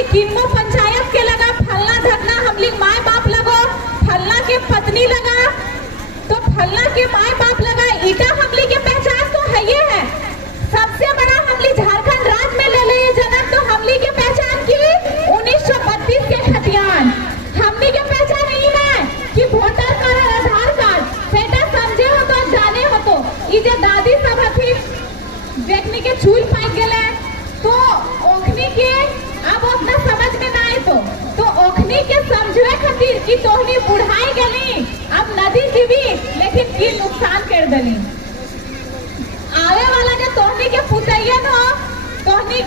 हमली किन्मो पंचायत के लगा, फलना धरना हमली माय बाप लगो, फलना के पत्नी लगा, तो फलना के माय बाप लगा। इटा हमली के पहचान तो है ये है। सबसे बड़ा हमली झारखंड राज्य में ले ले जन्म, तो हमली के पहचान की 1932 के खतियान। हमली के पहचान यही है कि वोटर कार्ड, आधार कार्ड बेटा समझे हो तो जाने हो तो ई जे दादी सब हथी देखने के चूल पाक गेले, तो ओखनी के अब अपना समझ में ना आए, तो ओखनी के समझे खातिर कि तोहनी बुढ़ाई गेली, अब नदी जीवी लेकिन की नुकसान कर देली। आवे वाला जो तोहनी के पुतैयन हो, तोहनी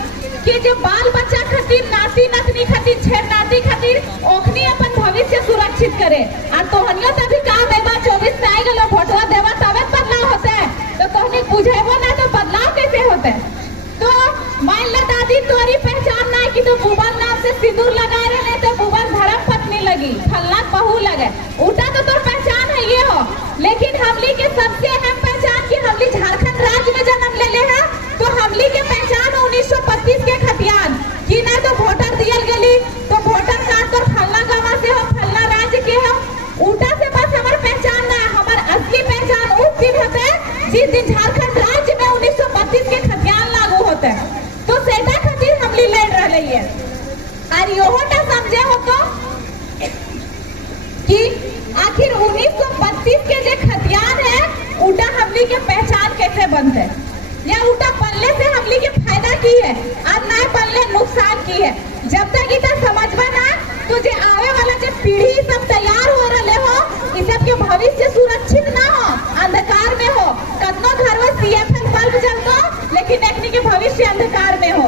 के जो बाल बच्चा खातिर, नाती नतनी खातिर, छेड़ नाती खातिर ओखनी अपन भविष्य सुरक्षित करे। और तोहनियो तभी काम है बा 24 में आई गलो वोटवा देवा तबे बदलाव होता है, तो तोहनी बुझेबो ना तो बदलाव कैसे होता है। तो मान ले दादी तोरी पहचान ना कि तो बुबन नाम से सिंदूर लगाए रहे, तो बुबन धर्म पत्नी लगी, फलना बहू लगे, उठा तो तोर पहचान है ये हो। लेकिन हमली के सबसे अहम पहचान की हमली झारखंड राज्य में जन्म ले ले है, तो हमली के पहचान 1932 के खतियान कि ना तो वोटर दियल गली, तो वोटर कार्ड तो फलना गांव से हो, फलना राज्य के हो, उल्टा से बस हमार पहचान ना, हमार असली पहचान उस दिन होते जिस दिन झारखंड राज्य में 1932 के खतियान लागू होते हैं। तो सेटा खातिर हमली लड़ रही है। और योहो ना समझे हो तो कि आखिर 1932 के जो खतियान है उटा हमली के पहचान कैसे बनते, या उटा पल्ले से हमली के फायदा की है और ना पल्ले नुकसान की है। जब तक इतना समझबा ना, तो जे आवे वाला जो पीढ़ी सब तैयार हो रहे हो, इस सब के भविष्य सुरक्षित ना हो, अंधकार में हो। कतनो घर में सीएफएल बल्ब जलतो, लेकिन एकनी के भविष्य अंधकार में हो।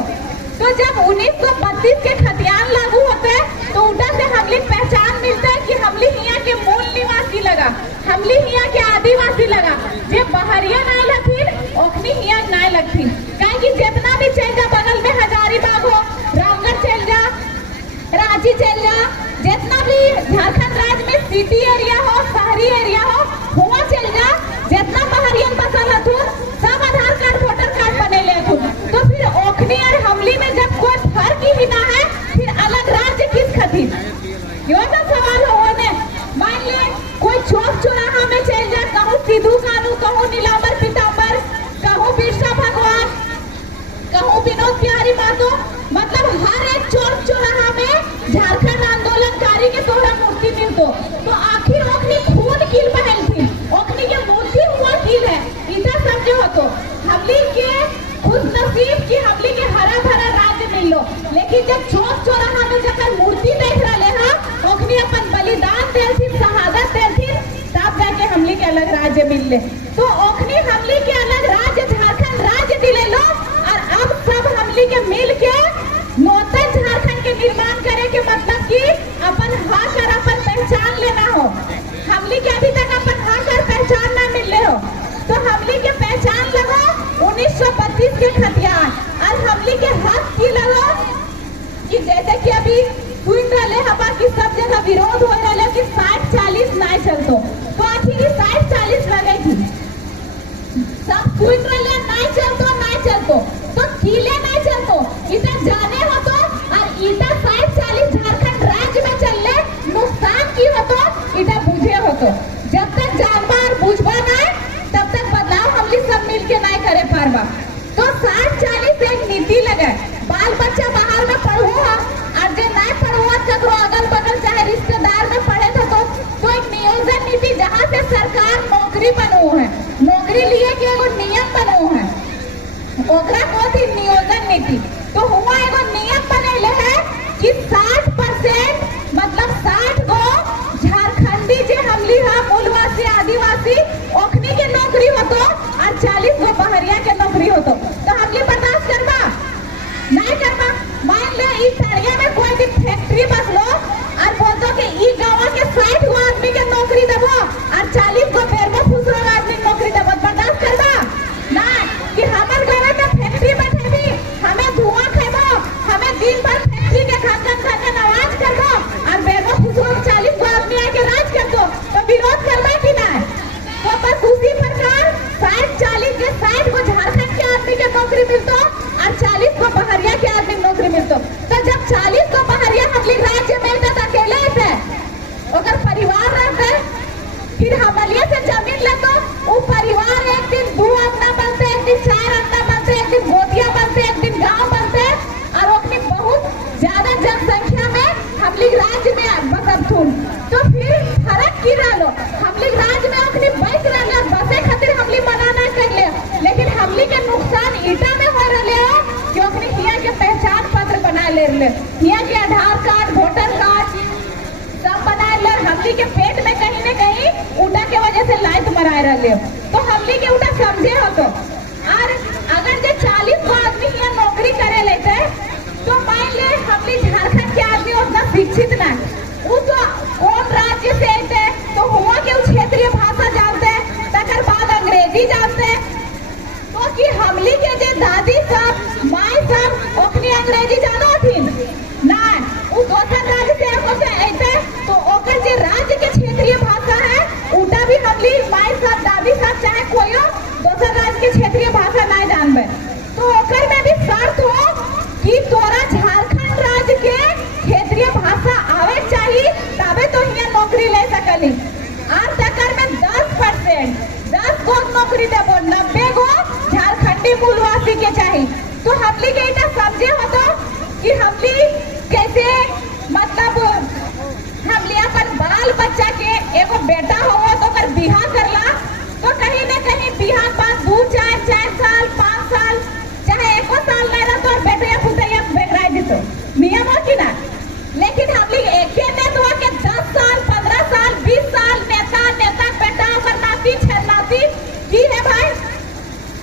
तो जब 1932 के खतियान लागू होते हैं, तो उटा से हमली पहचान मिलता है कि हमली यहाँ के मूल निवासी लगा, हमली यहाँ के आदिवासी लगा, जे बहरिया ना लथिन ओखनी यहाँ ना लगथिन। काहे कि जितना भी चल जा, बगल में हजारीबाग हो, रामगढ़ चल जा, रांची चल जा, जितना भी झारखंड राज्य में सिटी एरिया हो, शहरी एरिया हो, हुआ चल जा, जितना बहरियन बसल हथुन सब आधार कार्ड, वोटर कार्ड बने ले हथुन। तो फिर ओखनी और हमली में जब कोई फर्क ही ना है, फिर अलग राज्य किस खातिर? यो तो सवाल हो ने। मान ले कोई चौक चौराहा में चल जा, कहूँ सिद्धू कानू, कहूँ नीलांबर पीतांबर, कहूँ बिरसा भगवान, कहूँ विनोद बिहारी महतो, मतलब हर एक चौक चौराहा में झारखंड आंदोलनकारी के तोहरा मूर्ति मिलतो। तो आखिर ओखनी खून किल बहल थी, ओखनी के मूर्ति हुआ किल है, इतना समझे हो। तो हमली के खुश नसीब की हमली के हरा भरा राज्य मिलो, लेकिन जब चौक चौराहा में जाकर मूर्ति देख रहे हैं, ओखनी अपन बलिदान दे थी, शहादत दे थी, तब जाके हमली के अलग राज्य मिल ले। तो ओखनी हमली के अलग राज्य झारखंड राज्य दिले लो, और अब सब हमली के मिल के नूतन झारखंड के निर्माण करे के मतलब की अपन हक और अपन पहचान लेना हो। हमली के अभी तक अपन हक और पहचान ना मिल रहे हो, तो हमली के पहचान लगो 1932 के खतियान, और हमली के हक की लगो कि जैसे कि अभी सुन रहे हवा की सब जगह विरोध हो रहा है कि 60-40 ना चलतो, तो आखिर 60-40 लगे थी, सब सुन रहे ना चलतो, तो किले ना चलतो, इतना जाने हो तो, और इतना 60-40 झारखंड राज्य में चल ले, नुकसान की हो तो इतना बुझे हो तो। जब तक जानबा और बुझबा ना, तब तक बदलाव हमली सब मिल के ना करे पारबा। तो 60-40 एक नीति लगे, बाल बच्चा बाहर में पढ़ो, और जो ना पढ़ो करो अगल बगल चाहे रिश्तेदार में पढ़े तो एक नियोजन नीति, जहाँ से सरकार नौकरी बनो है, नौकरी लिए के एगो नियम बनो है, ओकरा कहती नियोजन नीति। तो हुआ एगो नियम बनेले है कि 60% मतलब 60 गो झारखंडी जे हमली हा मूलवासी आदिवासी ओखनी के नौकरी होतो, और 40 गो बहरिया के नौकरी होतो। तो हमली बर्दाश्त करबा नहीं करबा? मान ले इस एरिया में कोई भी फैक्ट्री बसलो और बोलतो कि ई गांव के 60 गो आदमी के नौकरी देबो और 40 गो बेरमो फुसरो आदमी नौकरी देबो, बर्दाश्त करबा ना? कि हमर घर में फैक्ट्री बैठे भी हमें धुआं खेबो, हमें फिर हमलिए से जमीन ले तो वो परिवार एक दिन 2 अंगना बनते, एक दिन 4 अंगना बनते, एक दिन गोतिया बनते, एक दिन गांव बनते, और अपनी बहुत ज्यादा जनसंख्या में हम लोग राज्य में बसबथुन। तो फिर फर्क की रहो, हम लोग राज्य में अपनी बस रहे बसे खातिर हम लोग मना ना कर ले, लेकिन हम लोग के नुकसान ईटा में हो रहे हो कि अपनी हिया के पहचान पत्र बना ले, हिया के आधार कार्ड, वोटर कार्ड सब बना ले। हम लोग के पेट में कहीं न कहीं उटा के वजह से लाइट मरा रहे हो, तो हम लोग के उटा समझे हो। तो और अगर जो 40 आदमी यहाँ नौकरी करे लेते, तो मान ले हम लोग झारखंड के आदमी उतना शिक्षित ना, वो तो कौन राज्य से आते तो हुआ के क्षेत्रीय भाषा जानते, तकर बाद अंग्रेजी जानते, तो कि हमली के जे दादी सब माई सब अपनी अंग्रेजी जानो थी ना, वो दोसर राज्य से आते तो ओकर जे राज्य के क्षेत्रीय भाषा है उटा भी हमली माई सब दादी सब चाहे कोई दोसर राज्य के क्षेत्रीय भाषा ना जानबे, तो ओकर में भी शर्त हो कि तोरा झारखंड राज्य के क्षेत्रीय भाषा आवे चाहिए, तबे तो यहाँ नौकरी ले सकली। और तकर में 10% 10 गो नौकरी देबो, 90 गो झारखंडी मूलवासी के चाहिए। तो हमली के इतना समझे हो तो कि हमली कैसे मतलब हमली अपन बाल बच्चा के एगो बेटा हो तो कर बिहार करला, तो कहीं न कहीं बिहार पास 2 4 साल 5 साल चाहे 1 साल नहीं रहा तो बेटे पुतैया बेगराई दितो नियम हो कि ना। लेकिन हम लोग एक नेता के 10 साल 15 साल 20 साल नेता बेटा और नाती छनाती की है भाई,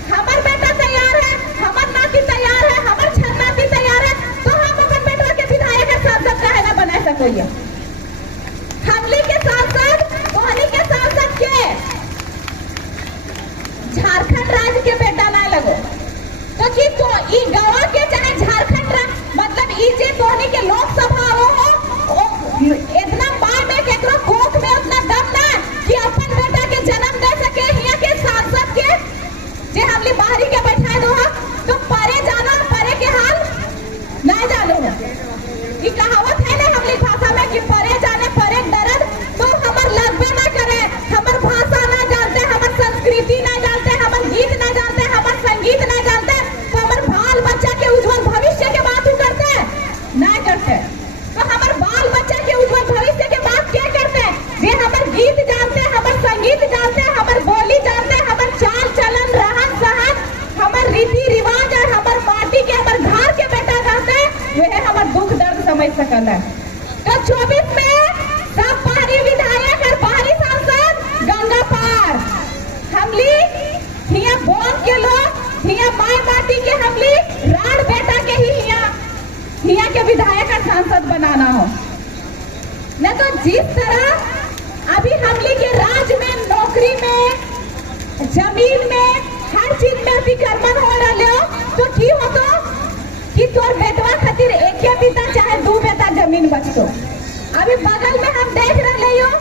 हमार बेटा तैयार है, हमार नाती तैयार है, हमार छनाती तैयार है, तो हम अपन बेटा के विधायक सांसद काहे ना बना सकोइए। हमली के सांसद कोहनी के सांसद के झारखंड राज्य के बेटा ना लगो, तो कि तो ई गवा के चाहे झारखंड मतलब ई जे तोहनी के लोकसभा हो इतना बार में केकरो कोख में उतना दम ना कि अपन बेटा के जन्म दे सके, हिया के सांसद के जे हमली बाहरी के बैठा दो, तो परे जाना परे के हाल ना जानो। ई कहावत है ना हमली भाषा में कि परे जाने परे डरन, तो हमर लगबे ना करे, हमर भाषा ना जानते, हमर संस्कृति ना जानते, हमर गीत ना जानते, हमर संगीत ना जानते, तो हमर बाल बच्चा के उज्जवल भविष्य के बात उ करते ना करते। तो हमर बाल बच्चा के उज्जवल भविष्य के बात क्या करते, जे हमर गीत जानते, हमर संगीत जानते, हमर बोली जानते, हमर चाल चलन रहन सहन, हमर रीति रिवाज और हमर माटी के हमर घर के बेटा जानते, वह हमर दुख दर्द समझ सकल है। तो 24 में सब बाहरी विधायक और बाहरी सांसद गंगा पार, हमली हिया बोन के लोग हिया माई माटी के हमली राड बेटा के ही हिया के विधायक और सांसद बनाना हो न। तो जिस तरह अभी हमली के राज्य में नौकरी में जमीन में हर चीज में अतिक्रमण हो रहे हो, तो की हो तो कि तोर बेटवा खातिर एक बीता चाहे 2 बेटा जमीन बचतो। अभी बगल में हम देख रहे हो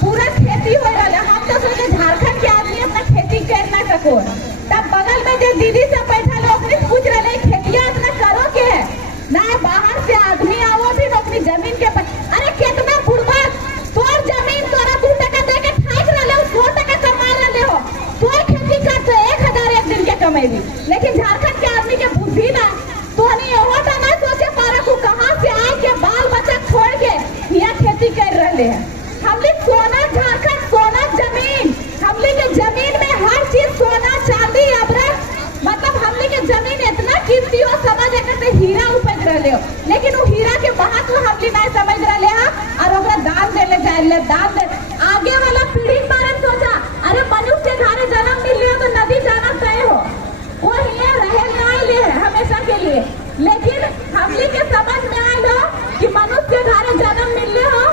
पूरा खेती हो रहा है, हम तो सोचे झारखंड के आदमी अपना खेती कर ना सको, तब बगल में जो दीदी से बैठा लोग पूछ रहे खेतिया इतना करो के है ना, बाहर से आदमी आओ भी अपनी जमीन के अरे कितना बुढ़वा तोर जमीन तोरा 2 टका दे के ठाक रहे हो, 100 टका कमा रहे हो, तो खेती करते 1000 एक दिन के कमेगी। लेकिन झारखंड के आदमी के बुद्धि ना, तो नहीं ना सोचे पारा को कहाँ से आए के बाल बच्चा छोड़ के यहाँ खेती कर रहे हैं। हमने सोना झारखंड सोना जमीन, हमने के जमीन में हर चीज सोना चांदी अबरक, मतलब हमने के जमीन इतना कीमती हो समझ के हीरा उपज रहे हो, लेकिन वो हीरा के महत्व हमने नहीं समझ रहे हैं और ओकरा दान देले जाए दान दे आगे वाला पीढ़ी बारे में सोचा अरे मनुष्य के घरे जन्म मिल लियो तो नदी जाना तय हो, वो हिया रहे ना ले हमेशा के लिए, लेकिन हमने के समझ में आए लो कि मनुष्य के घरे जन्म मिल ले हो,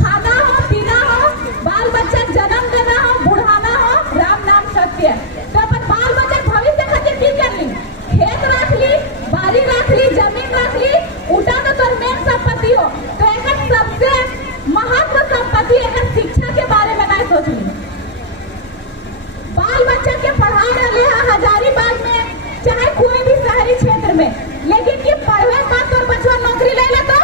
खाना हो पीना हो, बाल बच्चा जन्म देना हो, बुढ़ाना हो, राम नाम सत्य, तो अपन बाल बच्चा भविष्य खातिर की कर ली, खेत रख ली, बाड़ी रख ली, जमीन रख ली, उठा तो तोर मेन संपत्ति हो, तो एक सबसे महत्व संपत्ति एक शिक्षा के बारे में नहीं सोच ली। बाल बच्चा के पढ़ा रहे हैं हजारीबाग में चाहे कोई भी शहरी क्षेत्र में, लेकिन कि पढ़वे का तोर बच्चा नौकरी ले ले तो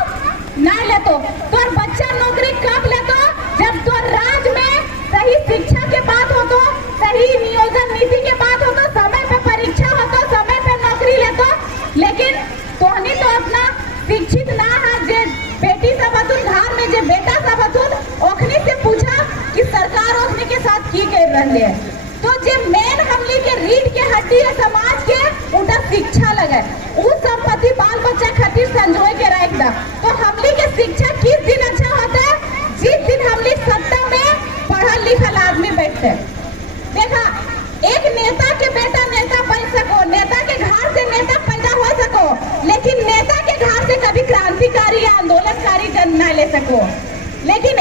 नहीं ले, तो तोर बच्चा नौकरी कब ले तो जब तोर राज्य में सही की कर रहे हैं। तो जे मेन हमली के रीढ़ के हड्डी है समाज के, उनका शिक्षा लगे, उ संपत्ति बाल बच्चा खातिर संजोए के रख दा। तो हमली के शिक्षा किस दिन अच्छा होता है? जिस दिन हमली सत्ता में पढ़ल लिखल आदमी बैठते। देखा, एक नेता के बेटा नेता बन सको, नेता के घर से नेता पैदा हो सको, लेकिन नेता के घर से कभी क्रांतिकारी या आंदोलनकारी जन्म न ले सको। लेकिन